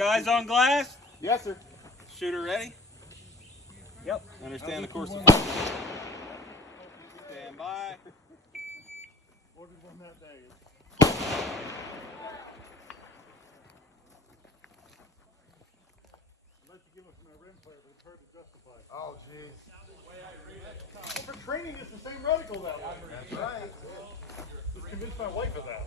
guys on glass? Yes, sir. Shooter ready? Yep. Understand the course of fire. Stand by. Ordered one that day. I'd like to give us my rim player, but it's hard to justify. Oh, jeez. Well, for training, it's the same reticle that way. That's right. Just convinced my wife of that.